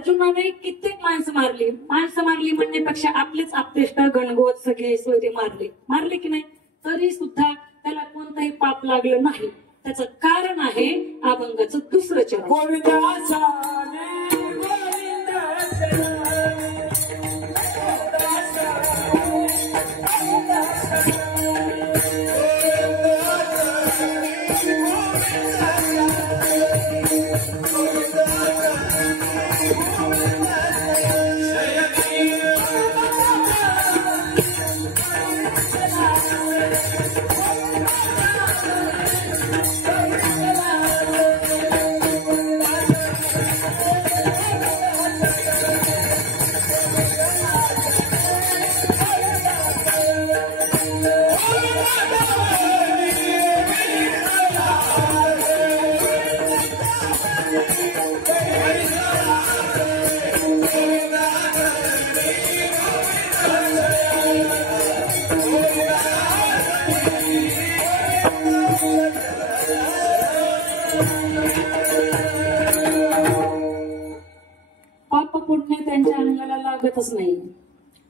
अर्जुनाने कित्येक माणसं मारली म्हणण्यापेक्षा आपलेच आपतेष्ट गणगोत सगळे सोयरे मारले की नाही, तरी सुद्धा त्याला कोणतंही पाप लागलं नाही. त्याचं कारण आहे अभंगाचं दुसरं चरण. पाप पुण्य त्यांच्या अंगाला लागतच नाही.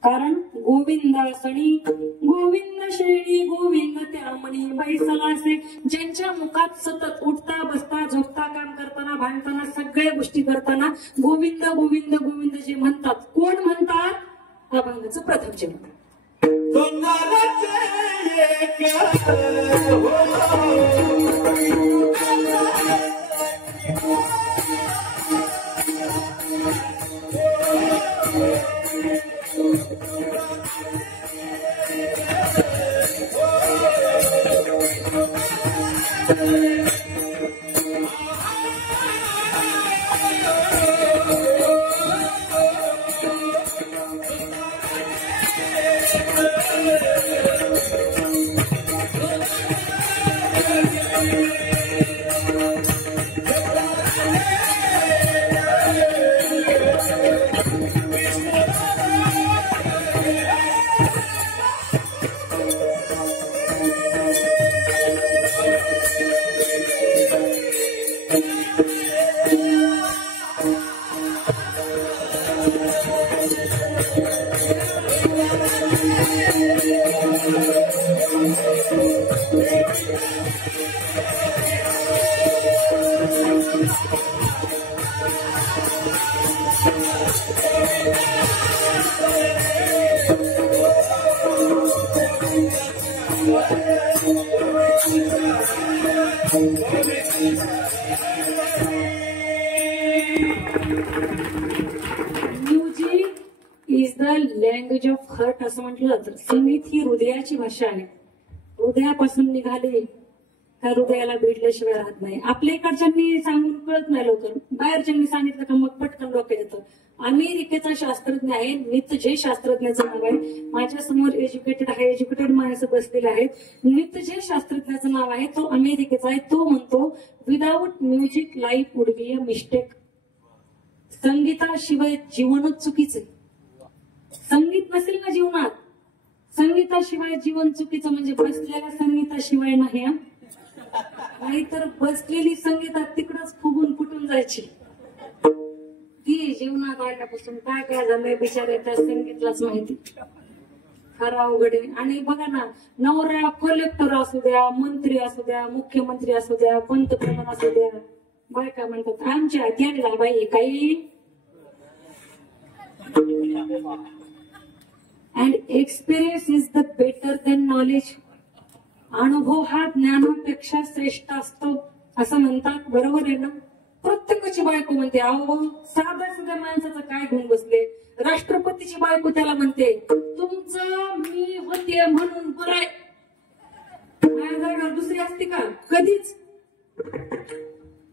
कारण गोविंदासणी गोविंद श्रेणी गोविंद त्यामणी बैसला असे, ज्यांच्या मुखात सतत उठता बसता झोपता काम करताना भांडताना सगळ्या गोष्टी करताना गोविंद गोविंद गोविंद जे म्हणतात, कोण म्हणतात? अभंगाचं प्रथम चरण. Music is the language of heart असं म्हटलं जातं. संगीत ही हृदयाची भाषा आहे. हृदयापासून निघाले का हृदयाला भेटल्याशिवाय राहत नाही. आपल्या इकडच्यांनी सांगून कळत नाही लवकर, बाहेरच्यांनी सांगितलं का मग पटकन डोक्यात येतं. अमेरिकेचा शास्त्रज्ञ आहे, नितजे शास्त्रज्ञाचं नाव आहे. माझ्या समोर एज्युकेटेड माणसं बसलेले आहेत. नितजे शास्त्रज्ञाचं नाव आहे, तो अमेरिकेचा आहे. तो म्हणतो without music life would be a mistake. संगीताशिवाय जीवनच चुकीचं. संगीत नसेल ना जीवनात, संगीताशिवाय जीवन चुकीचं. म्हणजे बसलेल्या संगीताशिवाय नाही, नाहीतर बसलेली संगीतात तिकडच फुगून फुटून जायची. ती जीवनात आल्यापासून काय काय झालंय बिचारे त्या संगीतलाच माहिती. फार अवघड आहे. आणि बघा ना, नवरा कलेक्टर असू द्या, मंत्री असू द्या, मुख्यमंत्री असू द्या, पंतप्रधान असू द्या, बायका म्हणतात आमच्या त्याला बाई काही. And experience is the better than knowledge. अनुभव हा ज्ञानापेक्षा श्रेष्ठ असतो असं म्हणतात. बरोबर आहे ना? प्रत्येकाची बायको म्हणते, अहो साध्या सुद्धा माणसाचं काय घेऊन बसले. राष्ट्रपतीची बायको त्याला म्हणते, तुमचं मी होते म्हणून बरं आहे. माझ्या जागेवर दुसरी असते का? कधीच.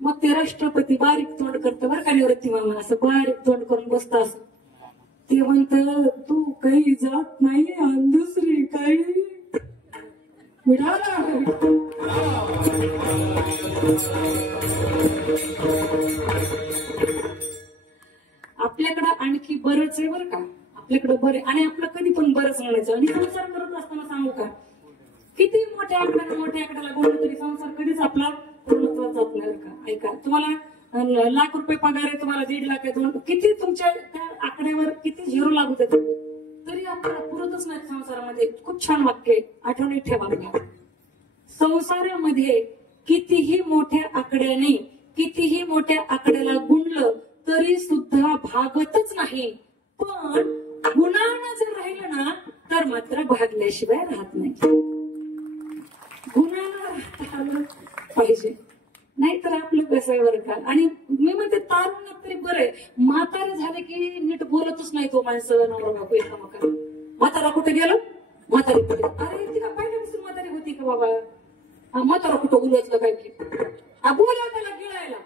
मग ते राष्ट्रपती बारीक तोंड करतं बरं का, निवृत्ती मामा असं बारीक तोंड करून बसत असं. ते म्हणत तू काही जात नाही आणि दुसरी काही मिळाला. आपल्याकडं आणखी बरंच आहे बरं का, आपल्याकडं बरे. आणि आपलं कधी पण बरंच म्हणायचं. आणि संसार करत असताना सांगू का, किती मोठ्या आकड्याला गोडलं तरी संसार कधीच आपला पूर्णत्वात जात नाही का. ऐका, तुम्हाला लाख रुपये पगार आहे तुम्हाला, 1.5 लाख आहे तुम्हाला, किती तुमच्या त्या आकड्यावर किती झिरो लागू देतात तरी आपल्याला पुरतच नाही संसारामध्ये. खूप छान वाक्य आहे, आठवणीत ठेवा बघा. संसारामध्ये कितीही मोठ्या आकड्याने, कितीही मोठ्या आकड्याला गुणलं तरी सुद्धा भागतच नाही, पण गुणानं जर राहिलं ना तर मात्र भागल्याशिवाय राहत नाही. गुणानं राहता आलं पाहिजे, नाहीतर आपलं कसं आहे बरं का. आणि मी म्हणते तारुण्यात तरी बरं आहे, म्हातारे झाले की नीट बोलतच नाही तो माणसं नवरा बापू एकामेकाला. म्हातारा कुठे गेलो, म्हातारी कुठे, अरे ती का पहिल्यापासून म्हातारी होती का बाबा, म्हातारा कुठं उलटलं काय की बोला त्याला गिळायला.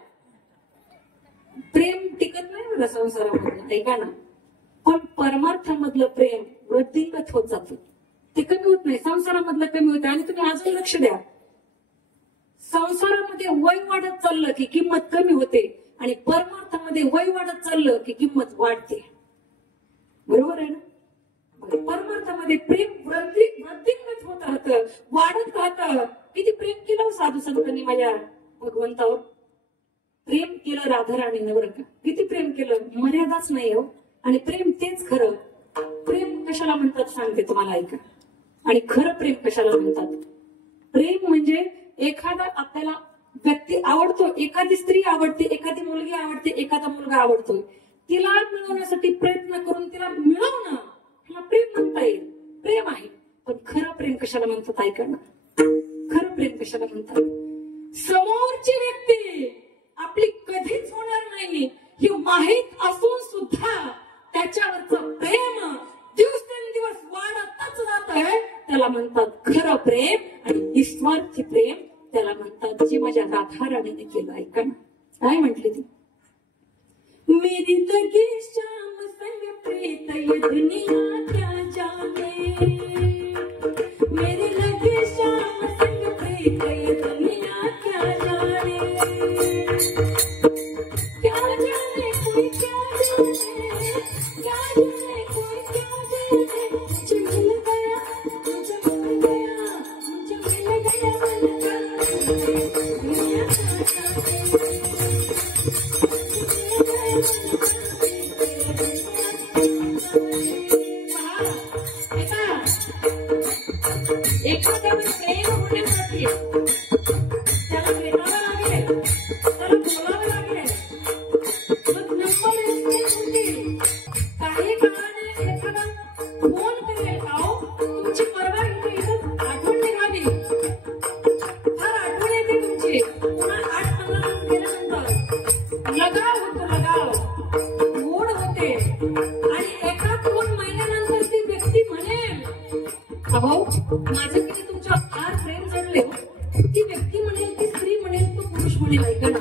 प्रेम टिकत नाही बरं संसारामधलं, ऐका ना. पण परमार्थामधलं प्रेम वृद्धिंगत होत जातं, ते कमी होत नाही. संसारामधलं कमी होतं. आणि तुम्ही अजून लक्ष द्या, संसारामध्ये वय वाढत चाललं की किंमत कमी होते आणि परमार्थामध्ये वय वाढत चाललं की किंमत वाढते. बरोबर आहे ना. परमार्थामध्ये प्रेम वृद्धिंगत होत राहतं, वाढत राहतं. किती प्रेम केलं साधू संतांनी माझ्या भगवंतावर, प्रेम केलं राधाराणीनं बरं का, किती प्रेम केलं, मर्यादाच नाही हो. आणि प्रेम तेच खरं. प्रेम कशाला म्हणतात सांगते तुम्हाला, ऐका. आणि खरं प्रेम कशाला म्हणतात. प्रेम म्हणजे एखादा आपल्याला व्यक्ती आवडतो, एखादी स्त्री आवडते, एखादी मुलगी आवडते, एखादा मुलगा आवडतोय, तिला मिळवण्यासाठी प्रयत्न करून तिला मिळवणं, ह्याला प्रेम म्हणता येईल, प्रेम आहे. पण खरं प्रेम कशाला म्हणतात ऐका ना. खरं प्रेम कशाला म्हणतात, समोरची व्यक्ती आपली कधीच होणार नाही हे माहीत असून सुद्धा त्याच्यावरचं प्रेम दिवसेंदिवस वाढतच जात आहे, त्याला म्हणतात खरं प्रेम. आणि निस्वार्थी प्रेम त्याला म्हणतात, जे माझ्या राधाराणीने केलं. ऐका ना काय म्हटली ती, मेरी लगी शाम संग प्रीत ये दुनिया क्या जाने, मेरी लगी शाम संग प्रीत ये दुनिया क्या जाने, क्या जाने कोई क्या जाने, क्या जाने कोई क्या जाने, मुझे मिल गया, मुझे मिल गया, मुझे मिल गया मन का दुनिया क्या जाने. एखाद्यावर प्रेम होण्यासाठी त्याला भेटावं लागेल, त्याला बोलावं लागेल, मग नंबर होतील. काही काळाने एखादा फोन करेल, आओ तुमची परवा इथं आठवण निघाली, फार आठवण येते तुमची, पुन्हा 8-15 दिवस गेल्यानंतर लगाव होतो, लगाव ओढ होते. आणि 1-2 महिन्यानंतर ती व्यक्ती म्हणेल, अहो माझं किती तुमच्या फार प्रेम जडले. ती व्यक्ती म्हणेल, ती स्त्री म्हणेल, तो पुरुष म्हणेल. ऐका ना,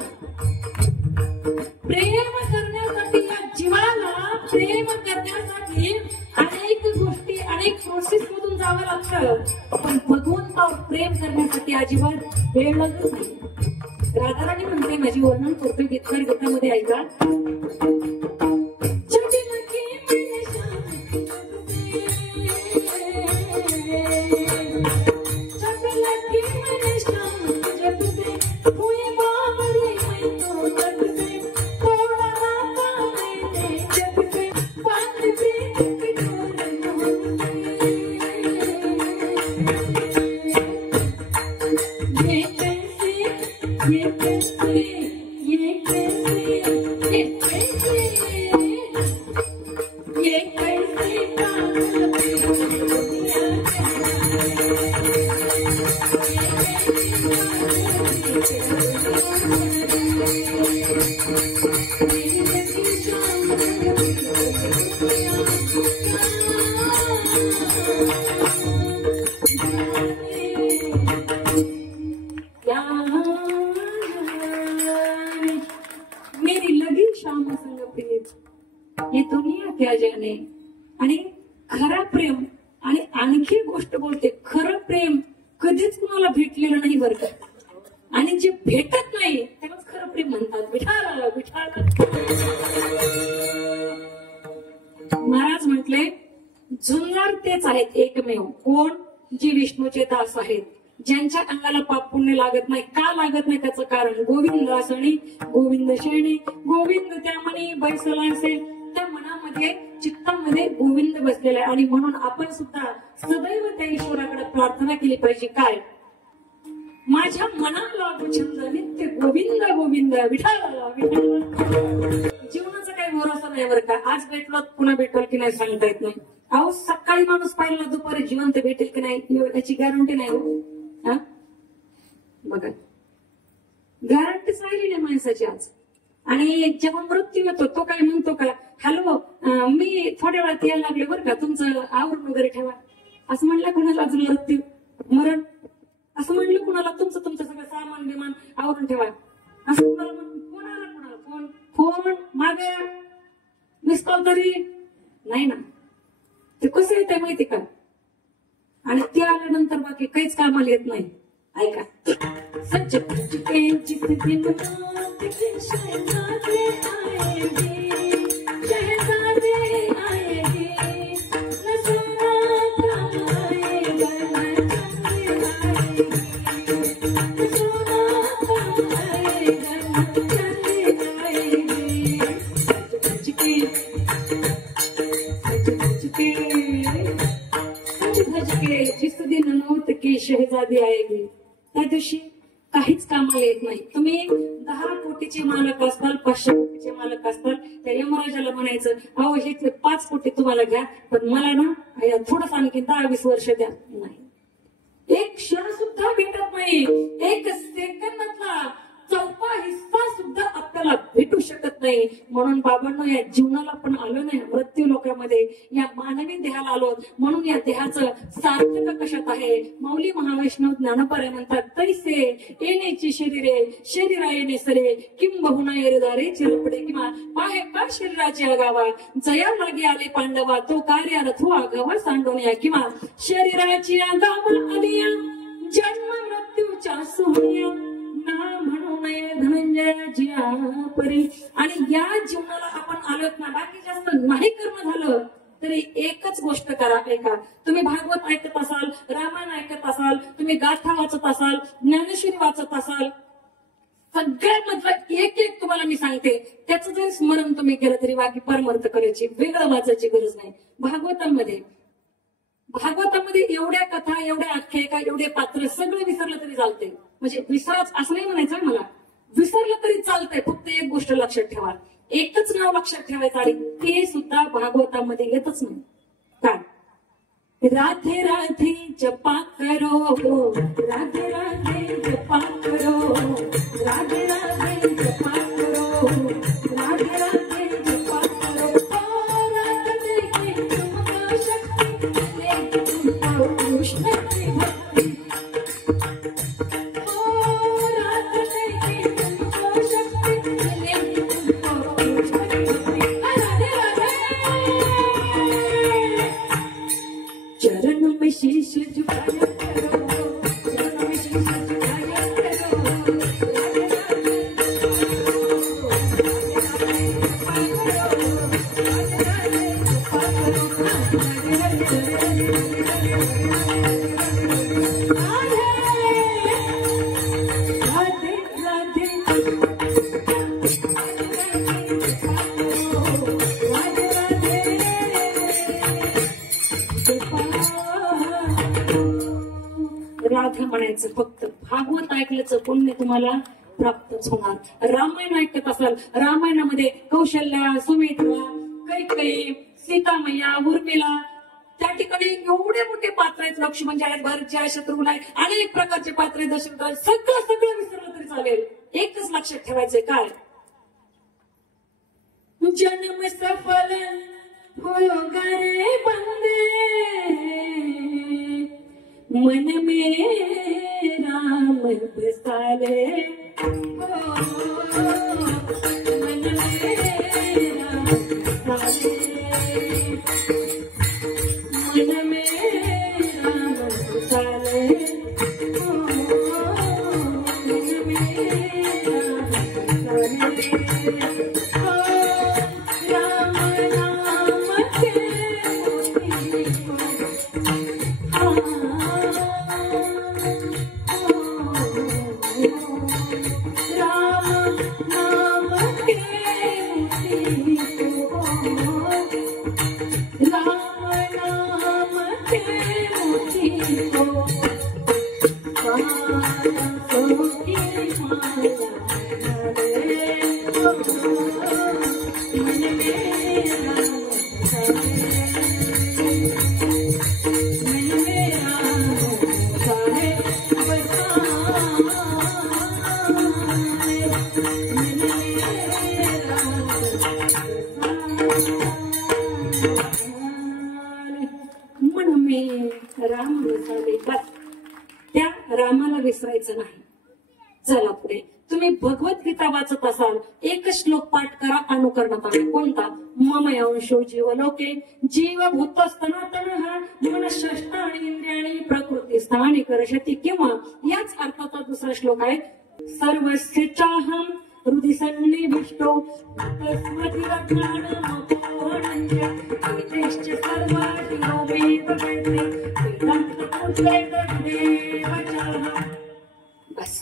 प्रेम करण्यासाठी या जीवाला प्रेम करण्यासाठी अनेक गोष्टी, अनेक प्रोसेस मधून जावं लागतं. पण भगवंतावर प्रेम करण्यासाठी अजिबात वेळ लागत नाही. राधाराणी म्हणते, माझी वर्णन करतोय गीतकार गीतामध्ये, ऐका. मेरी लगी शाम संग प्रीत ये दुनिया क्या जाने. आणि खरा प्रेम, आणि आणखी गोष्ट बोलते, खरं प्रेम कधीच कुणाला भेटलेलं नाही बरं का. आणि जे भेटत नाही त्यालाच खरं प्रेम म्हणतात. विठाल विठाल. महाराज म्हटले, झुंजार तेच आहेत एकमेव, कोण, जे विष्णूचे दास आहेत. ज्यांच्या अंगाला पाप पुण्य लागत नाही. का लागत नाही त्याचं कारण गोविंद असणे, गोविंद शेणे, गोविंद त्या मनी बैसला असेल. त्या मनामध्ये चित्तामध्ये गोविंद बसलेला आहे. आणि म्हणून आपण सुद्धा सदैव त्या ईश्वराकडे प्रार्थना केली पाहिजे. काय? माझ्या मनाला छंद नित्य गोविंद गोविंद विठाला विठाला. जीवनाचा काही भरोसा नाही बरं का. आज भेटलो पुन्हा भेटल की नाही सांगता येत नाही. अहो सकाळी माणूस पाहिला दुपारी जिवंत भेटेल की नाही याची गॅरंटी नाही हो. हा बघा गॅरंटीच राहिली नाही माणसाची आज. आणि जेव्हा मृत्यू येतो तो काय म्हणतो का, हॅलो मी थोड्या वेळात यायला लागले बरं का, तुमचं आवरून वगैरे ठेवा. असं म्हणलं कोणाला अजून मृत्यू मरण असं म्हणलं कुणाला, तुमचं सगळं सामान बिमान आवरून ठेवा असं कुणाला कोणाला फोन फोन मागे मिस कॉल तरी नाही ना. ते कसं येते माहिती का. आणि ते आल्यानंतर बाकी काहीच कामाला येत नाही. ऐका सच जिस दिन मौत की शहजादी आएगी त्या दिवशी काहीच कामाला येत नाही. तुम्ही 10 कोटीचे मालक असताल, 500 कोटीचे मालक असताल, त्या यमराजाला म्हणायचं अहो हे 5 कोटी तुम्हाला घ्या पण मला ना थोडंसं आणखी 10-20 वर्ष द्या. नाही, एक क्षण सुद्धा भेटत नाही. एक सेकंदातला 4 हिस्सा सुद्धा आपल्याला भेटू शकत नाही. म्हणून बाबांनो या जीवनाला पण आलो नाही, मृत्यू लोकांमध्ये या मानवी देहाला आलो. म्हणून या देहाचं सार्थक कशात आहे. माऊली महावैष्णव ज्ञानोपार्य म्हणतात तैसे येण्याची शरीरे शरीरा येणे सरे किंबहुना एरदारे चिरपडे किंवा पाहे का शरीराची आगावा जया लागे आले पांडवा तो कार्य रथो आगावा सांडवण्या किंवा शरीराची आगावा आलिया जन्म मृत्यूच्या सोहळ्या ना म्हणू नये धनंजयाची परी. आणि या जीवनाला आपण आलोत ना, बाकी जास्त नाही करणं झालं तरी एकच गोष्ट करा. ऐका, तुम्ही भागवत ऐकत असाल, रामायण ऐकत असाल, तुम्ही गाथा वाचत असाल, ज्ञानेश्वरी वाचत असाल, सगळ्यात मधलं एक तुम्हाला मी सांगते त्याचं जरी स्मरण तुम्ही केलं तरी बाकी परमार्थ करायची वेगळं वाचायची गरज नाही. भागवतामध्ये एवढ्या कथा, एवढ्या आख्यायिका, एवढे पात्र सगळं विसरलं तरी चालते. म्हणजे विसराच असं नाही म्हणायचं मला, विसरलं तरी चालतंय. फक्त एक गोष्ट लक्षात ठेवा, एकच नाव लक्षात ठेवायचं आणि ते सुद्धा भागवतामध्ये येतच नाही. काय? राधे राधे जपा करो, राधे राधे जपा करो, राधे राधे जपा करो, राधे राधे जपा करो. राधे के तुमको शक्ति मिलेगी, तुमको कृष्ण की भक्ति. चरण में शीश झुकाया करो, चरण में शीश झुकाया करो, राधे राधे राधा म्हणायचं. फक्त भागवत ऐकल्याचं पुण्य तुम्हाला प्राप्तच होणार. रामायण ऐकत असाल, रामायणामध्ये कौशल्या, सुमित्रा, कैकेयी, सीतामय्या, उर्मिला, त्या ठिकाणी एवढे मोठे पात्र आहेत. लक्ष्मण आहेत, भरत, शत्रुघ्न आहे, अनेक प्रकारचे पात्र आहेत. दशरथ, सगळं विसरलं तरी चालेल. एकच लक्षात ठेवायचंय काय, जन्म सफल होगा रे बंदे मन में राम बसाले, मन में राम बसाले, मन में राम बसाले, मन में राम बसाले. राम नाम के मोती को राम विसरले, बस त्या रामाला विसरायचं नाही. चला पुढे. तुम्ही भगवद्गीता वाचत असाल, एक श्लोक पाठ करा अनुकरणात आहे. कोणता? मम अंशो जीवलोके जीवभूत सनातनः मनःषष्ठानि इंद्रियाणि प्रकृती स्थानी करशती. किंवा याच अर्थाचा दुसरा श्लोक आहे, सर्वस्य चाहं हृदि सन्निविष्टो बस.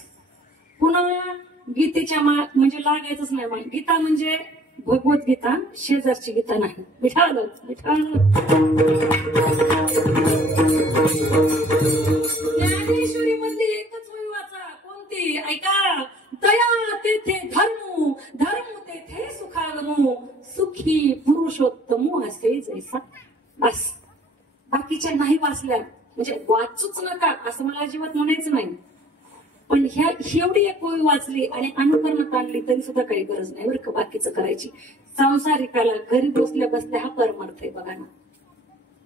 पुन्हा गीतेच्या म्हणजे लागायचंच नाही. मला गीता म्हणजे भगवद्गीता, शेजारची गीता नाही. विठाल विठाल. ज्ञानेश्वरी मधली एकच वही वाचा. कोणती? ऐका. दया तेथे धर्म, धर्म तेथे सुखागमो, सुखी पुरुषोत्तम असे जैसा. बस. बाकीच्या नाही वाचल्या म्हणजे वाचूच नका असं मला अजिबात म्हणायचं नाही. पण ह्या एवढी एक ओळी वाचली आणि अनुकरणात आणली तरी सुद्धा काही गरज नाही बरं का बाकीचं करायची. संसारिकाला घरी बसल्या बसल्या हा परमार्थ आहे. बघा ना,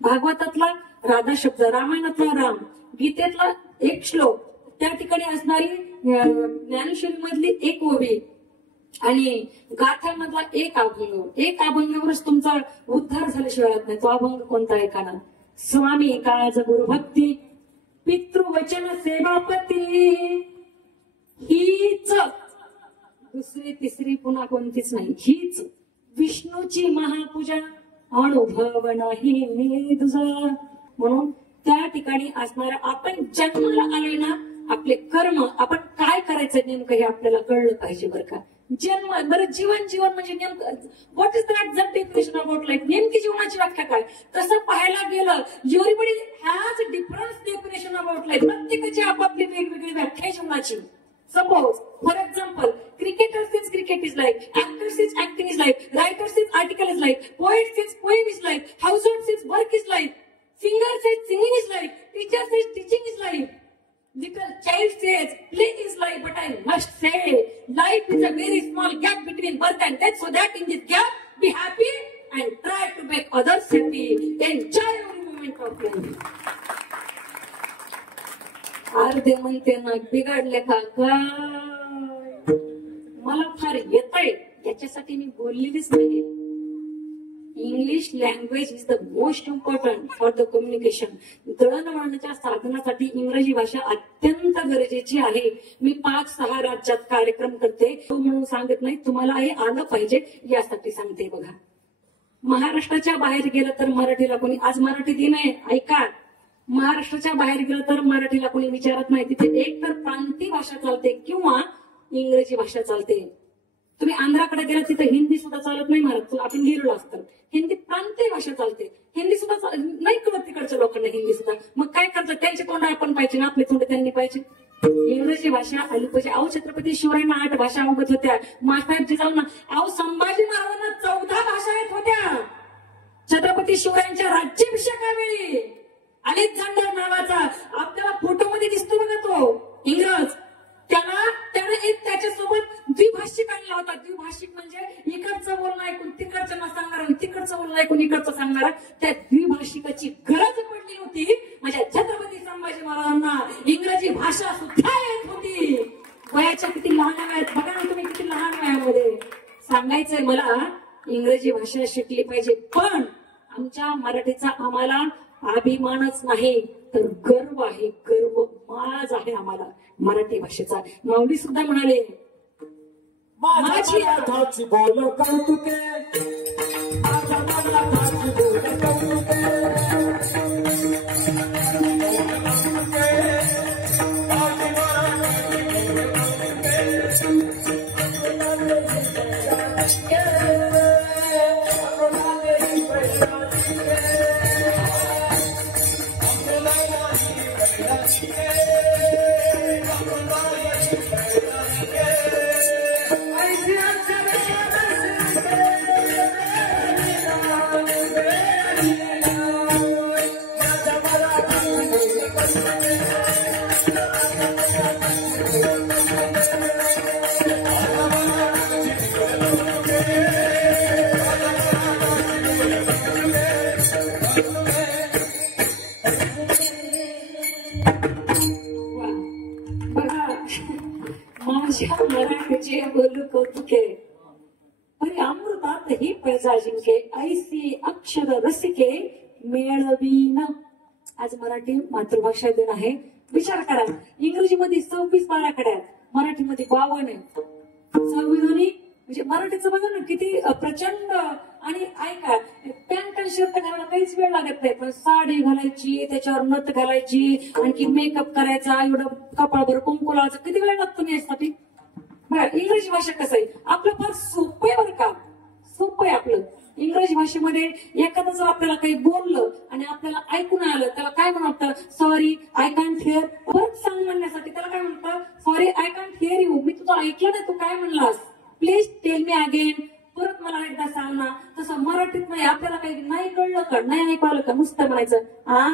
भागवतातला राधा शब्द, रामायणातला राम, गीतेतला एक श्लोक, त्या ठिकाणी असणारी ज्ञानेश्वरी मधली एक ओवी आणि गाथामधला एक अभंग. एक अभंगावरच तुमचा उद्धार झाल्याशिवाय नाही. तो अभंग कोणता आहे का ना? स्वामी काज गुरुभक्ती पितृवचन सेवापती. हीच दुसरी तिसरी पुन्हा कोणतीच नाही. हीच विष्णूची महापूजा, अनुभव नाही मी तुझा. म्हणून त्या ठिकाणी असणारा आपण जन्माला आलोय ना, आपले कर्म, आपण काय करायचं नेमकं हे आपल्याला कळलं पाहिजे बरं का. जन्म बरं, जीवन जीवन म्हणजे नेमकं व्हॉट इज दॅट जब डेफिनेशन अबाउट लाईफ. नेमकी जीवनाची व्याख्या काय? तसं पाहायला गेलं everybody has difference definition about life. प्रत्येकाची आपापली वेगवेगळी व्याख्या जीवनाची. Suppose for example, cricketers is cricket is life, actors is acting is life, writers is article is life, poets is poem is life, households is work is life, singers is singing is life, teachers is teaching is life. Little child says, play is life, but I must say, life is a very small gap between birth and death, so that in this gap, be happy and try to make others happy. Enjoy every moment of life. अर्धे म्हणते ना बिघडले का काय, मला फार येत आहे याच्यासाठी मी बोललेलीच नाही. English language is the most important for the communication. दळणवळणाच्या साधनासाठी इंग्रजी भाषा अत्यंत गरजेची आहे. मी 5-6 राज्यात कार्यक्रम करते म्हणून सांगत नाही, तुम्हाला हे आलं पाहिजे यासाठी सांगते. बघा, महाराष्ट्राच्या बाहेर गेलं तर मराठीला कोणी, आज मराठी दिन आहे ऐका, महाराष्ट्राच्या बाहेर गेलं तर मराठीला कोणी विचारत नाही. तिथे एक तर प्रांतीय भाषा चालते किंवा इंग्रजी भाषा चालते. तुम्ही आंध्राकडे गेला तिथे हिंदी सुद्धा चालत नाही. महाराष्ट्र आपण गेलेलो असतं, हिंदी प्रांतीय भाषा चालते. हिंदी सुद्धा नाही कळत तिकडच्या लोकांना हिंदी सुद्धा. मग काय करतात? त्यांचे तोंड आपण पाहिजे ना, आपले तोंड त्यांनी पाहिजे. इंग्रजी भाषा आली पाहिजे. अहो छत्रपती शिवरायांना 8 भाषा अवगत होत्या. मासाहेबजी जाऊन ना, अहो संभाजी महाराजांना 14 भाषा येत होत्या. छत्रपती शिवरायांच्या राज्याभिषेकावेळी अलेक्झांडर नावाचा आपल्याला फोटोमध्ये दिसतो बघा तो इंग्रज, त्याने एक त्याच्यासोबत द्विभाषिक आणला होता. द्विभाषिक म्हणजे इकडचं बोलणं ऐकून तिकडचं न सांगणार, तिकडचं बोलणं ऐकून इकडचं सांगणार. त्या द्विभाषिकाची गरज पडली होती. माझ्या छत्रपती संभाजी महाराजांना इंग्रजी भाषा सुद्धा येत होती. वयाच्या किती लहान वयात बघा ना तुम्ही, किती लहान वयामध्ये सांगायचंय मला इंग्रजी भाषा शिकली पाहिजे. पण आमच्या मराठीचा आम्हाला अभिमानच नाही तर गर्व आहे, गर्व माज आहे आम्हाला मराठी भाषेचा. माऊली सुद्धा म्हणाले, माझी मराठाची बोल कौतुके, माझ्या मराठाची बोल कौतुके, ऐसे सात ही पैजा जिंके ऐसी अक्षर रसिके मेळवीन. आज मराठी मातृभाषा दिन आहे. विचार करा, इंग्रजीमध्ये 26 पाराखडे आहेत, मराठीमध्ये 52 आहेत. संविधानिक म्हणजे मराठीचं बघा ना किती प्रचंड. आणि ऐका, पॅन्ट आणि शर्ट घालायला काहीच वेळ लागत नाही, पण साडी घालायची, त्याच्यावर नथ घालायची, आणखी मेकअप करायचा, एवढं कपाळभर कुंकू लावायचं, किती वेळ लागतो नाही यासाठी. बरं, इंग्रजी भाषा कसं आहे आपलं, फार सोपं आहे बरं का, सोपं आहे आपलं. इंग्रजी भाषेमध्ये एखादं जर आपल्याला काही बोललं आणि आपल्याला ऐकून आलं, त्याला काय म्हणतं, सॉरी आय कॅन्ट हिअर. परत सांग म्हणण्यासाठी त्याला काय म्हणतं, sorry I can't hear you. मी तुझं ऐकलं नाही, तू काय म्हणलास, प्लीज टेल मी अगेन. परत मला एकदा सांग ना. तसं मराठीत नाही, आपल्याला काही नाही कळलं का, नाही ऐकू आलं का, नुसतं म्हणायचं आ.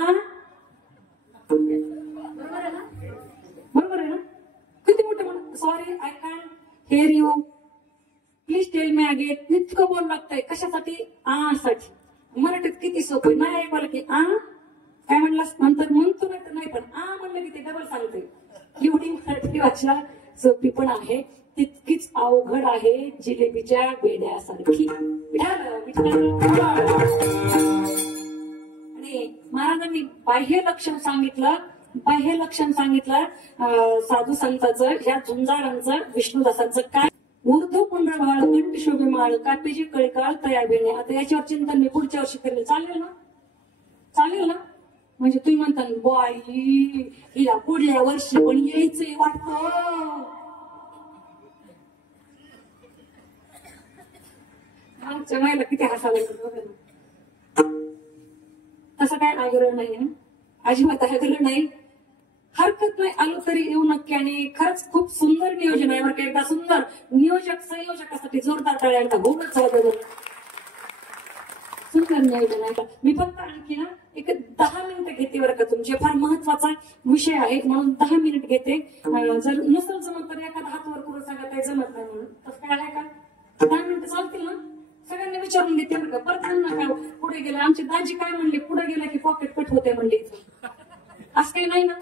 बरोबर आहे ना, बरोबर आहे ना. किती मोठं म्हण, sorry I can't hear you, please tell me again. इतकं बोल लागतंय कशासाठी, आ साठी. मराठीत किती सोपं, नाही ऐकलं की आ काय म्हणलास, नंतर म्हणतो नाही तर नाही, पण आ म्हणलं की ते डबल सांगते. एवढी मराठी भाषा सोपी पण आहे, तितकीच अवघड आहे जिलेबीच्या बेड्यासारखी. आणि महाराजांनी बाह्य लक्षण सांगितलं, बाह्य लक्षण सांगितलं साधू संतांचं, ह्या झुंजारांचं, विष्णुदासांचं. काय, ऊर्ध्व पुंड्रभाळ कंठ शोभे माळ कापेची कळकाळ तया बेणे. आता याच्यावर चिंतन मी पुढच्या वर्षी केलं चालेल ना, चालेल ना. म्हणजे तुम्ही म्हणता बाई हिला पुढल्या वर्षी पण यायचंय वाटतं. आमच्या मायला किती हसायला लागलं. तसं काय आग्रह नाही ना, अजिबात आग्रह नाही, हरकत नाही, आलो तरी येऊ नक्की. आणि खरंच खूप सुंदर नियोजन आहे बरं का. एकदा सुंदर नियोजक संयोजकासाठी जोरदार टाळ्या एकदा होऊनच चालत. सुंदर नियोजन आहे. मी फक्त आणखी ना एक 10 मिनिटं घेते बरं का, तुमचे फार महत्वाचा विषय आहे म्हणून 10 मिनिट घेते. जर नसेल जमत तर एखादा हात वर करून सांगा काही जमत नाही म्हणून, तसं काय आहे का. 10 मिनिटं चालतील ना. सगळ्यांनी विचारून घेते बरं का, परत नका पुढे गेले. आमची दाजी काय म्हणले, पुढे गेला की पॉकेट कट होते म्हणले. असं काही नाही ना.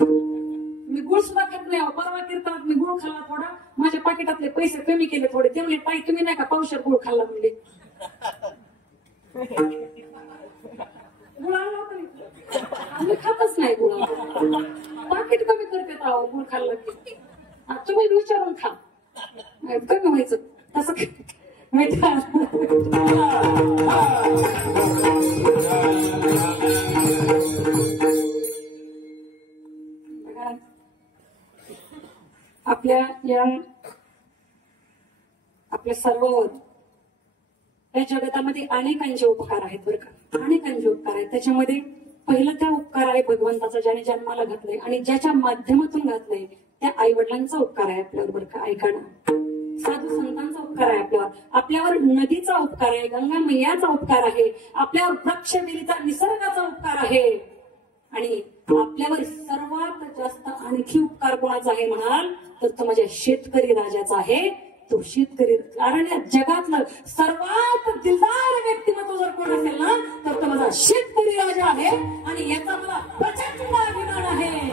मी गुळ सुद्धा खात नाही. परवा कीर्तनात मी गुळ खाल्ला थोडा, माझ्या पाकिटातले पैसे कमी केले थोडे. ते म्हणले ताई तुम्ही नाही का पावशेर गुळ खाल्ला म्हणले. गुळ आणला होता आम्ही खातच नाही गुळ, पाकिट कमी करते गुळ खाल्ला की. तुम्ही विचारून खा, कमी व्हायचं तसं. आपल्या या आपल्या सर्व या जगतामध्ये अनेकांचे उपकार आहेत बरं का, अनेकांचे उपकार आहेत. त्याच्यामध्ये पहिला त्या उपकार आहे भगवंताचा, ज्याने जन्माला घातलंय आणि ज्याच्या माध्यमातून घातलंय त्या आई वडिलांचा उपकार आहे आपल्यावर बरं का. ऐका ना, साधू संतांचा उपकार आहे आपल्यावर, आपल्यावर नदीचा उपकार आहे, गंगा मैयाचा उपकार आहे, आपल्यावर वृक्षवेलीचा निसर्गाचा उपकार आहे. आणि आपल्यावर सर्वात जास्त आणखी उपकार कोणाचा आहे म्हणाल तर तो माझ्या शेतकरी राजाचा आहे. तो शेतकरी, कारण या जगातलं सर्वात दिलदार व्यक्तिमत्व जर कोण असेल ना तर तो माझा शेतकरी राजा आहे. आणि याचा मला प्रचंड अभिमान आहे.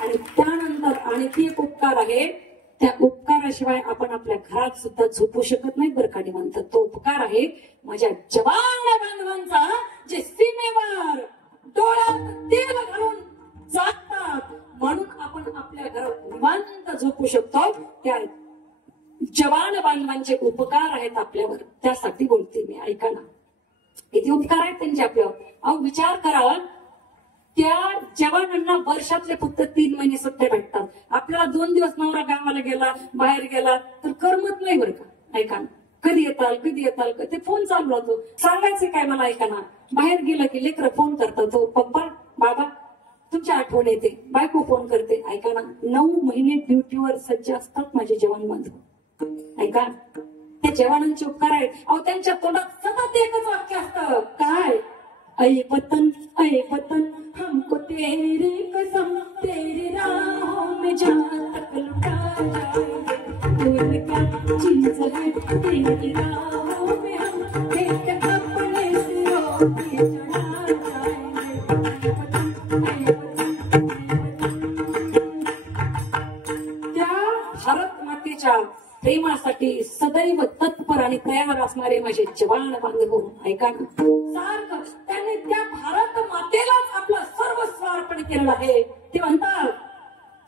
आणि त्यानंतर आणखी एक उपकार आहे, त्या उपकाराशिवाय आपण आपल्या घरात सुद्धा झोपू शकत नाही बरं का निवांत. तो उपकार आहे माझ्या जवान बांधवांचा, जे सीमेवर डोळ्यात तेल घालून जागतात म्हणून आपण आपल्या घरात निवांत झोपू शकतो. त्या जवान बांधवांचे उपकार आहेत आपल्यावर, त्यासाठी बोलते मी. ऐका ना, किती उपकार आहेत त्यांचे आपल्यावर. अहो विचार करा, त्या जवानांना वर्षातले फक्त 3 महिने सुट्ट्या भेटतात. आपल्याला 2 दिवस नवरा गावाला गेला, बाहेर गेला तर करमत नाही बरं का. ऐका ना, कधी येताल कधी येताल, ते फोन चालू राहतो. सांगायचं काय मला, ऐका ना. बाहेर गेला की लेकरं फोन करतात, तो पप्पा बाबा तुमची आठवण येते, बायको फोन करते. ऐका ना, 9 महिने ड्युटीवर सज्ज असतात माझे जवान बांधव. ऐका, त्या जवानांचे उपकार आहेत. अहो त्यांच्या तोंडात सतत एकच वाक्य असतं, काय, ऐ वतन हमको तेरी कसम, तेरी राहों में जहाँ तक लुटा जाएंगे, क्या चीज है तेरी राहों में हम एक अपने सिरों पे चढ़ा जाएंगे. त्या भारत मातेच्या प्रेमासाठी सदैव तत्पर तत्पर आणि तयार असणारे माझे जवान बांधव ऐका ना, सारखं त्यांनी त्या भारत मातेलाच आपला सर्वस्व अर्पण केलेलं आहे. ते म्हणतात,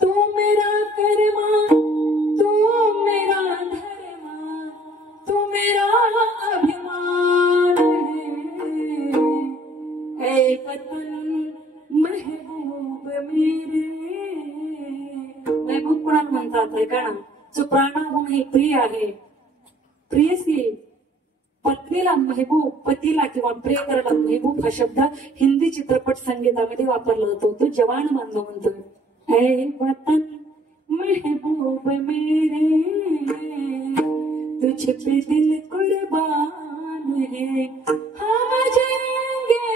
तू मेरा कर्मा, तू मेरा धर्म, तू मेरा अभिमान है, वतन महबूब मेरे. महबूब कोणाला म्हणतात ऐका ना, जो प्राणाहूनही प्रिय आहे. प्रियसी पत्नीला महबूब, पतीला किंवा प्रियकराला महबूब हा शब्द हिंदी चित्रपट संगीतामध्ये वापरला जातो. तो जवान बांधव म्हणतो, ऐ वतन महबूब मेरे, तुझ पे दिल कुर्बान है, हम जाएंगे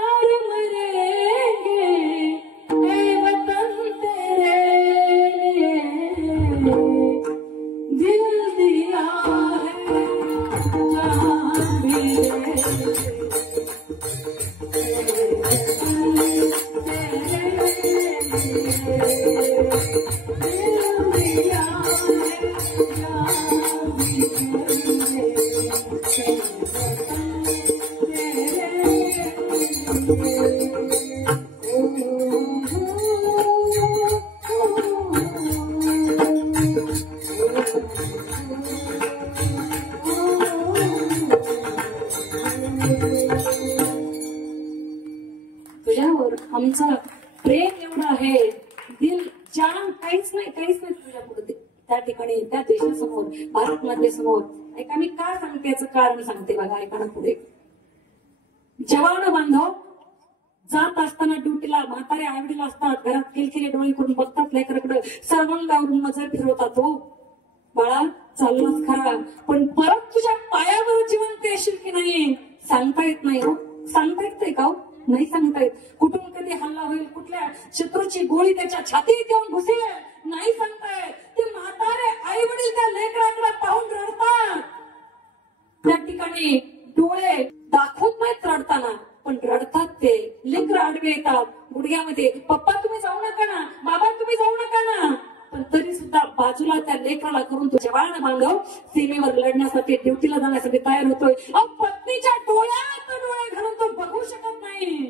और मरेंगे, ऐ वतन तेरे लिए दिल दिया है जान भी दे. तुझ्यावर आमचं प्रेम एवढं आहे, दिल जान काहीच नाही तुझ्या पुढे. त्या ठिकाणी त्या देशासमोर, भारत मातेसमोर ऐका मी का सांगते याचं कारण सांगते बघा. ऐका ना पुढे, जवान बांधव जात असताना ड्युटीला म्हातारे आईवडील असतात, घरात किलकिले डोळे करून बघतात लेकराकडे, सर्वांगावरून नजर फिरवतात. हो बाळा चाललाच खरा, पण परत तुझ्या पायावर जिवंत येशील की नाही सांगता येत नाही. हो सांगता येतंय का? नाही सांगता येत. कुठून कधी हल्ला होईल, कुठल्या शत्रूची गोळी त्याच्या छातीत येऊन घुसेल नाही सांगता येत. ते म्हातारे आई वडील त्या लेकराकडे पाहून रडतात. त्या ठिकाणी डोळे दाखवत नाहीत रडताना, पण रडतात ते. लेकर आडवे येतात गुडघ्यामध्ये, पप्पा तुम्ही जाऊ नका ना, बाबा तुम्ही जाऊ नका ना, पण तरी सुद्धा बाजूला त्या लेकराला करून तो जवान बांधव सीमेवर लढण्यासाठी, ड्युटीला जाण्यासाठी तयार होतोय. पत्नीच्या डोळ्यात डोळे घालून तो बघू शकत नाही,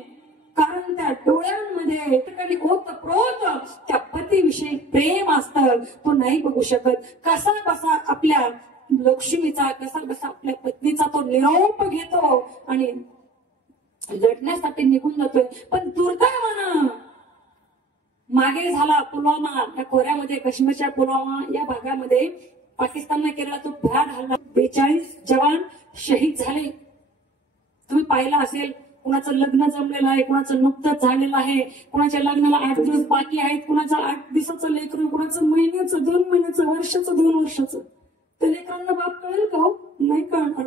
कारण त्या डोळ्यांमध्ये ठिकाणी ओतप्रोत त्या पतीविषयी प्रेम असतं. तो नाही बघू शकत. कसा बसा आपल्या लक्ष्मीचा, कसा बसा आपल्या पत्नीचा तो निरोप घेतो आणि लढण्यासाठी निघून जातोय. पण दुर्दैवानं मागे झाला पुलवामा, त्या खोऱ्यामध्ये, काश्मीरच्या पुलवामा या भागामध्ये पाकिस्तानने केलेला तो भ्याड हल्ला, 42 जवान शहीद झाले. तुम्ही पाहिलं असेल, कुणाचं लग्न जमलेलं आहे, कुणाचं नुकतंच झालेलं आहे, कुणाच्या लग्नाला 8 दिवस बाकी आहेत, कुणाचं 8 दिवसाचं लेकरू, कुणाचं महिन्याचं, 2 महिन्याचं, वर्षाचं, 2 वर्षाचं. त्या लेकरांना बाप कळेल का? हो नाही कळणार.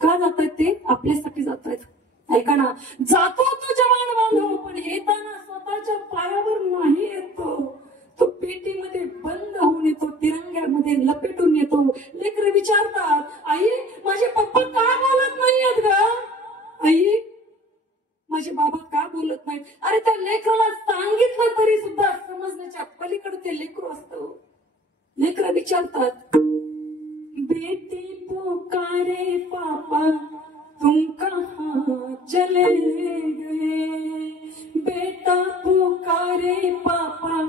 का जात आहेत ते? आपल्यासाठी जात आहेत. ऐका ना, जातो तो जवान बांधव, पण येताना स्वतःच्या पायावर नाही येतो. तो पेटीमध्ये बंद होऊन येतो, तिरंग्यामध्ये लपेटून येतो. लेकरं विचारतात, आई माझे पप्पा का बोलत नाहीयेत ग? आई माझे बाबा का बोलत नाहीत? अरे त्या लेकराला सांगितलं तरी सुद्धा समजण्याच्या पलीकडे ते लेकरू असतं. लेकरं विचारतात, बेटी पुकारे पापा तुम कहाँ चले गए, बेटा पुकारे पापा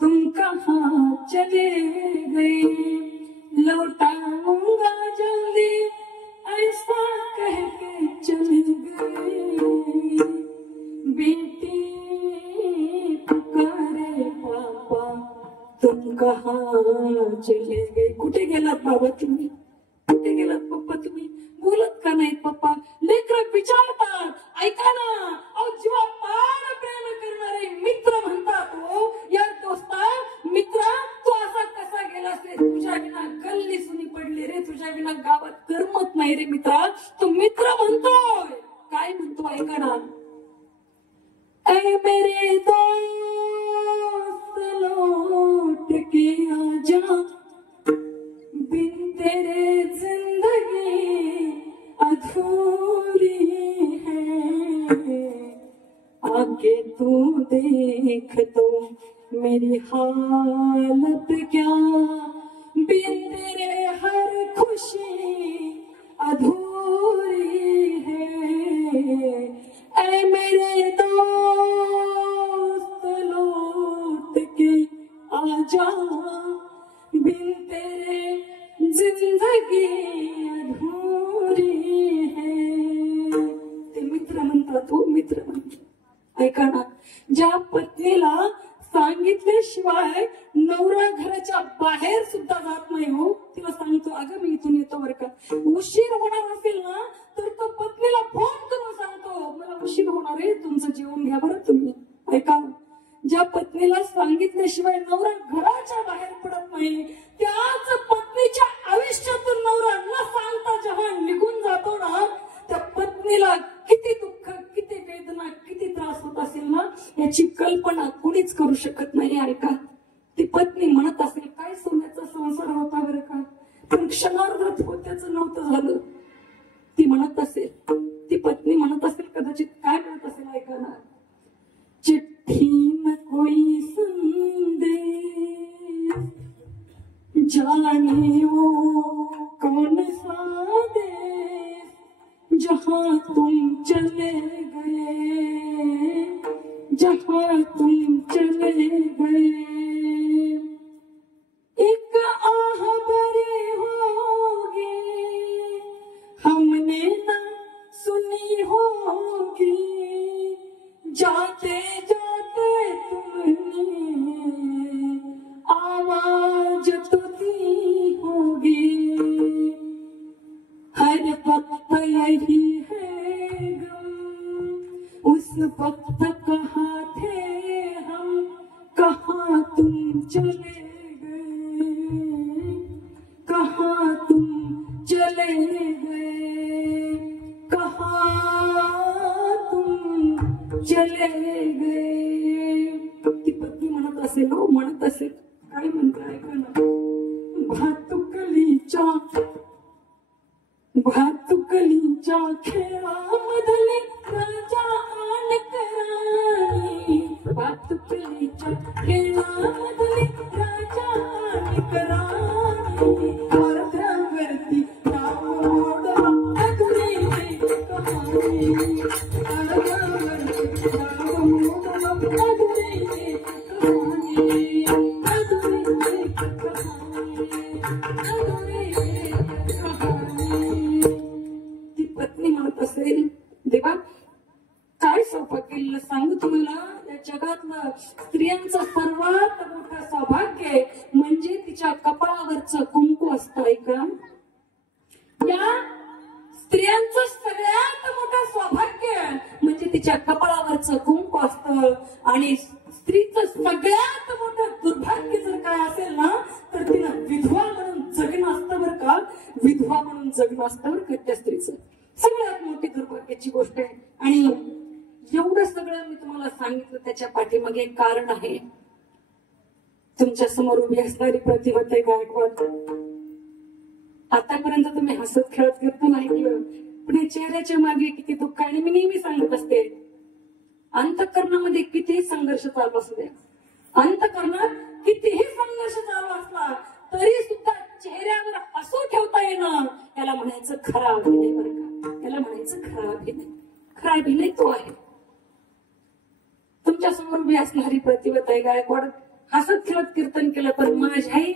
तुम कहाँ चले गए, लौटाऊंगा जल्दी ऐसा कह के चले गए, बेटी पुकारे पापा तुम कहाँ चले गए. कुठे गेलात बाबा तुम्ही? कुठे गेलात पप्पा तुम्ही? बोलत का नाहीत पप्पा? लेकरं विचारतात. ऐका ना, अहो जीवा पार प्रेम करणारे मित्र म्हणतात, हो यार दोस्ता, मित्रा तू असा कसा गेलास रे? तुझ्या विना गल्ली सुनी पडली रे, तुझ्या विना गावात करमत नाही रे मित्रा. तो मित्र म्हणतोय, काय म्हणतो ऐका ना, ऐ मेरे दोस्त लौट के आजा, बिन तेरे जिंदगी अधूरी है, आके तू देख तो मेरी हालत क्या, बिन तेरे हर खुशी अधूरी है। ऐ मेरे दोस्त लौट के आजा, बिन तेरे जिंदगी अधूरी है। ते मित्र म्हणतात, हो मित्र म्हणतात। ऐका ना, ज्या पत्नीला सांगितल्याशिवाय नवरा घराच्या बाहेर सुद्धा जात नाही, हो तिला सांगतो अगं मी इथून येतो बरं का, उशीर होणार असेल ना तर तो पत्नीला फोन करून सांगतो मला उशीर होणार आहे, तुमचं जेवण घ्या बरं तुम्ही। ऐका, ज्या पत्नीला सांगितल्याशिवाय नवरा घराच्या बाहेर पडत नाही, त्याच पत्नीच्या आयुष्यातून नवरा न सांगता जेव्हा निघून जातो ना, त्या पत्नीला किती दुःख, किती वेदना, किती त्रास होत असेल ना, याची कल्पना कुणीच करू शकत नाही। ऐका, ती पत्नी म्हणत असेल काय सोन्याचा संसार होता बरं का, पण क्षणार्धात होत्याचं नव्हतं झालं। ती म्हणत असेल, ती पत्नी म्हणत असेल कदाचित, काय म्हणत असेल ऐका ना, चिट्ठी में कोई संदेश, जाने वो कौन सा देश, जहां तुम चले गए, जहां तुम चले गए। एक आह भरी होगी हमने ना सुनी होगी, जाते जाते तुमने आवाज तो दी होगी। हर वक्त यही है गम, उस वक्त कहाँ थे हम, कहाँ तुम चले गए, कहाँ तुम चले गए, कहाँ तुम चले गए। ती पत्नी म्हणत असेल, हो म्हणत असेल, काय म्हणते ऐका ना, भातुकलीच्या खेळामधले राजा आन करानी, भातुकलीच्या खेळामधले राजा आन करानी, अर्ध्यावरती नाव मोडला अधुरी कहाणी, अर्ध्यावरती नाव मोडला अधुरी कहाणी, अधुरी कहाणी। ती पत्नी म्हणत असेल, देवा काय सौभाग्य सांगू तुम्हाला, या जगातलं स्त्रियांचं सर्वात मोठं सौभाग्य म्हणजे तिच्या कपाळावरचं कुंकू असतं। ऐका, या स्त्रियांचं सगळ्यात मोठं सौभाग्य म्हणजे तिच्या कपाळावरचं कुंकू असतं। आणि स्त्रीचं सगळ्यात मोठं दुर्भाग्य जर काय असेल ना, तर तिनं विधवा म्हणून जगणं असतं बरं का, विधवा म्हणून जगणं असतं बरं का त्या स्त्रीचं, सगळ्यात मोठी दुर्भाग्याची गोष्ट आहे। आणि एवढं सगळं मी तुम्हाला सांगितलं, त्याच्या पाठीमागे एक कारण आहे। तुमच्या समोर उभी असणारी प्रतिभाताई गायकवाड, आतापर्यंत तुम्ही हसत खेळत कीर्तन ऐकलं, पण या चेहऱ्याच्या मागे किती दुःख आहे। आणि मी नेहमी सांगत असते, अंतःकरणामध्ये कितीही संघर्ष चालू असू द्या, अंतःकरणात कितीही संघर्ष चालू असला तरी सुद्धा चेहऱ्यावर हसू ठेवता येणं, याला म्हणायचं खरा अभिनय बरं का, याला म्हणायचं खरा अभिनय। खरा अभिनय तो आहे। तुमच्या समोर उभी असणारी प्रतिभाताई गायकवाड हसत खेळत कीर्तन केलं, पण माझ्याही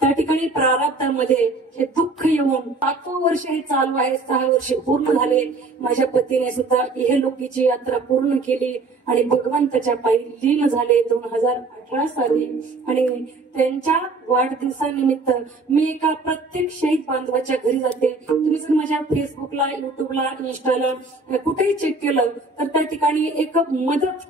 त्या ठिकाणी प्रारब्धामध्ये हे दुःख येऊन 7वं वर्ष हे चालू आहे, 6 वर्ष पूर्ण झाले। माझ्या पतीने सुद्धा इहलोकीची यात्रा पूर्ण केली आणि भगवंताच्या पायी लीन झाले 2018 साली। आणि त्यांच्या वाढदिवसानिमित्त मी एका प्रत्येक शहीद बांधवाच्या घरी जाते। तुम्ही जर माझ्या फेसबुकला, युट्यूबला, इंस्टाला कुठेही चेक केलं तर त्या ठिकाणी एक मदत,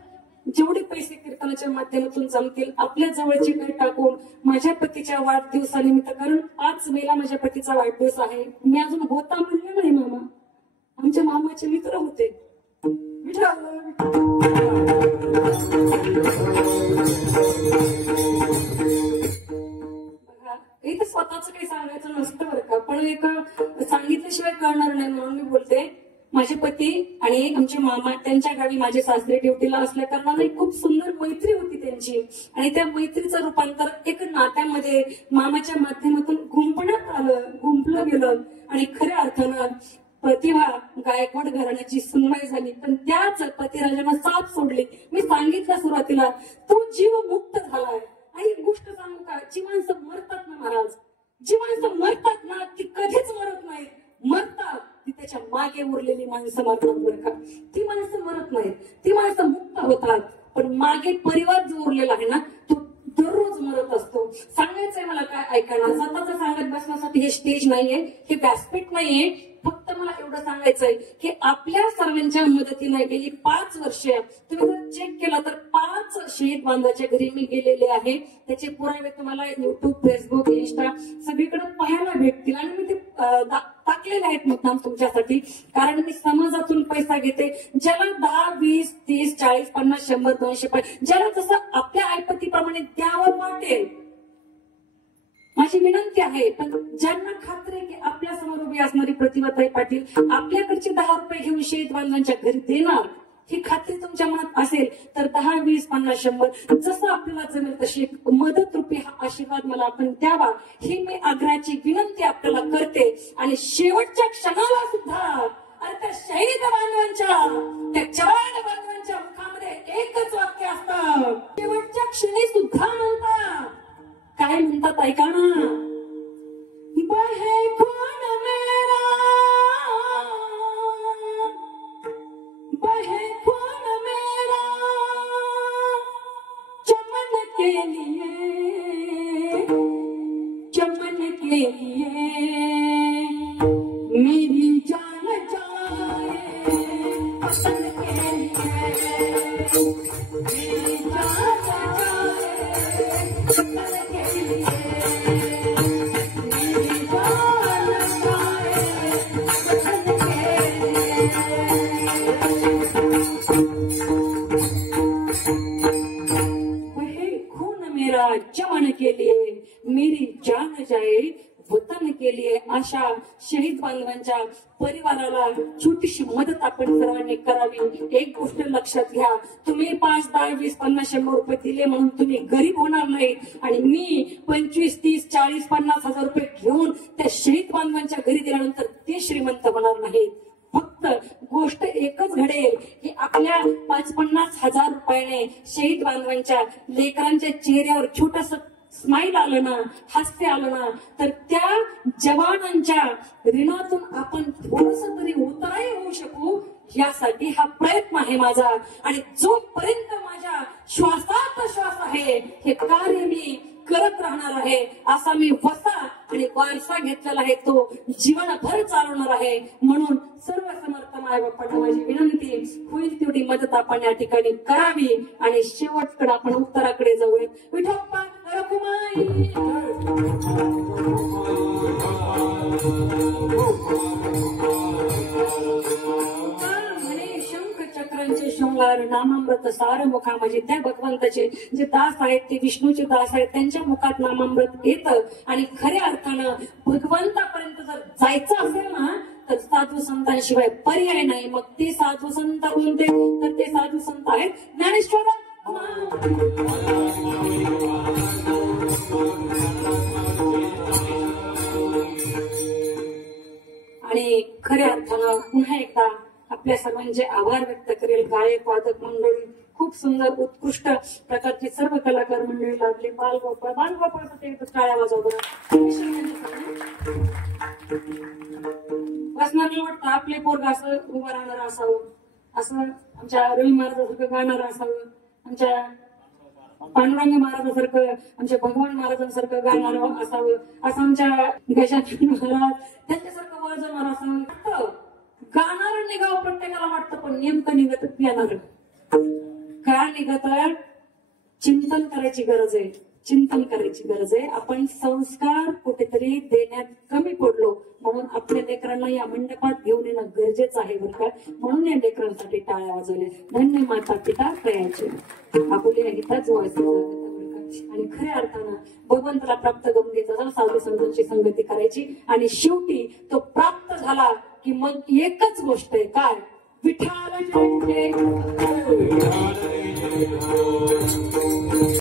जेवढे पैसे कीर्तनाच्या माध्यमातून जमतील आपल्या जवळचे काही टाकून माझ्या पतीच्या वाढदिवसानिमित्त, कारण 5 मेला माझ्या पतीचा वाढदिवस आहे। मी अजून होता म्हणले नाही, मामा आमच्या मामाचे मित्र होते। इथे स्वतःच काही सांगायचं नसतं बरं का, पण एक सांगितल्याशिवाय कळणार नाही म्हणून मी बोलते। माझे पती आणि आमचे मामा त्यांच्या गावी माझे सासरे ड्युटीला असल्या कारणाने खूप सुंदर मैत्री होती त्यांची आणि त्या मैत्रीचं रूपांतर एक नात्यामध्ये मामाच्या माध्यमातून गुंफलं गेलं आणि खऱ्या अर्थानं प्रतिभा गायकवाड घराण्याची सुनवाई झाली. पण त्याच पतिराजानं साथ सोडली. मी सांगितलं सुरुवातीला, तो जीव मुक्त झालाय. आणि एक गोष्ट सांगू का, जी माणसं मरतात ना महाराज, जी माणसं मरतात ना ती कधीच मरत नाहीत. मरतात ती त्याच्या मागे उरलेली माणसं मरतात बरं का. ती माणसं मरत नाहीत, ती माणसं मुक्त होतात. पण मागे परिवार जो उरलेला आहे ना तो दररोज मरत असतो. सांगायचंय मला काय ऐकायला, स्वतःच सांगत बसण्यासाठी हे स्टेज नाहीये, हे व्यासपीठ नाहीये. फक्त मला एवढं सांगायचंय की आपल्या सर्वांच्या मदतीने गेली 5 वर्ष तुम्ही जर चेक केला तर 5 शहीद बांधवाच्या घरी मी गेलेले आहे. त्याचे पुरावे तुम्हाला युट्यूब, फेसबुक, इंस्टा सगळीकडे पाहायला भेटतील आणि मी ते टाकलेले आहेत मुद्दाम तुमच्यासाठी. कारण मी समाजातून पैसा घेते. ज्याला 10, 20, 30, 40, 50, 100, 200 ज्याला जसं आपल्या ऐपतीप्रमाणे द्यावं वाटेल. माझी विनंती आहे, पण ज्यांना खात्री आहे की आपल्या समोर उभी असणारी प्रतिभाताई पाटील आपल्याकडचे 10 रुपये घेऊन शहीद बांधवांच्या घरी देणार, ही खात्री तुमच्या मनात असेल तर 10, 20, 50, 100 जसं आपल्याला जमेल तशी एक मदत रूपी हा आशीर्वाद मला आपण द्यावा, ही मी आग्रहाची विनंती आपल्याला करते. आणि शेवटच्या क्षणाला सुद्धा अरे त्या शहीद बांधवांच्या, त्या जवान बांधवांच्या मुखामध्ये एकच वाक्य असतं, शेवटच्या क्षणी सुद्धा म्हणतात. काय म्हणतात ऐका ना, बहे खून मेरा, बहे खून मेरा चमन के लिए, चमन के लिए मेरी जान जाए वतन के लिए, मेरी जान जाए वतन के लिए, मेरी जान जाए वतन के लिए, खून मेरा चमन के लिए, मेरी जान जाए वतन के लिए. अशा शहीद बांधवांच्या परिवाराला छोटीशी मदत आपण सर्वांनी करावी. एक गोष्ट लक्षात घ्या, तुम्ही 5, 10, 20, 50, 100 रुपये दिले म्हणून तुम्ही गरीब होणार नाही. आणि मी 25, 30, 40, 50 हजार रुपये घेऊन त्या शहीद बांधवांच्या घरी दिल्यानंतर ते श्रीमंत होणार नाहीत. फक्त गोष्ट एकच घडेल की आपल्या 5-50 हजार रुपयाने शहीद बांधवांच्या लेकरांच्या चेहऱ्यावर छोटस स्माईल आलं ना, हास्य आलं ना, तर त्या जवानांच्या ऋणातून आपण थोडस तरी उतराई होऊ शकू, यासाठी हा प्रयत्न आहे माझा. आणि जोपर्यंत माझ्या श्वासात श्वास आहे हे कार्य मी करत राहणार आहे. असा मी वसा आणि वारसा घेतलेला आहे, तो जीवनभर चालवणार आहे. म्हणून सर्व समर्थ माय बाप्पांना माझी विनंती, होईल तेवढी मदत आपण या ठिकाणी करावी. आणि शेवटकडे आपण उत्तराकडे जाऊयात. विठोबा रखुमाई म्हणे शंख चक्रांचे शृंगार, नामामृत सार मुखा. म्हणजे त्या भगवंताचे जे दास आहेत ते विष्णूचे दास आहेत, त्यांच्या मुखात नामामृत येतं. आणि खऱ्या अर्थानं भगवंतापर्यंत जर जायचं असेल ना तर साधू संतांशिवाय पर्याय नाही. मग ते साधू संत कोणते, तर ते साधू संत आहेत ज्ञानेश्वर. आणि खऱ्या अर्थानं पुन्हा एकदा आपल्या सर्वांचे आभार व्यक्त करेल. गायक, वादक मंडळी, खूप सुंदर उत्कृष्ट प्रकारची सर्व कलाकार मंडळी लागली. बालगोपाळसाठी टाळ्या वाजवा बरं. बसणारे वाटतं आपले पोरग असं उभं राहणार असावं, असं आमच्या रवी महाराजांसारखं गाणार असावं, आमच्या पांडुरंग महाराजांसारखं, आमच्या भगवान महाराजांसारखं गाणार असावं, असं आमच्या गजानन महाराज त्यांच्यासारखं वाजवणार असावं. गाणार निघावं प्रत्येकाला वाटतं, पण नेमकं निघत येणार का निघत, चिंतन करायची गरज आहे. चिंतन करायची गरज आहे. आपण संस्कार कुठेतरी देण्यात कमी पडलो, म्हणून आपल्या लेकरांना या मंडपात घेऊन येणं गरजेचं आहे बरं का. म्हणून या लेकरांसाठी टाळ्या वाजवल्या. धन्य माता पिता प्रयाचे आपुल्या हिता जो आणि खऱ्या अर्थानं भगवंताला प्राप्त करून घ्यायचा, साधू संतांची संगती करायची. आणि शेवटी तो प्राप्त झाला की मग एकच गोष्ट आहे, काय? विठाल जय जय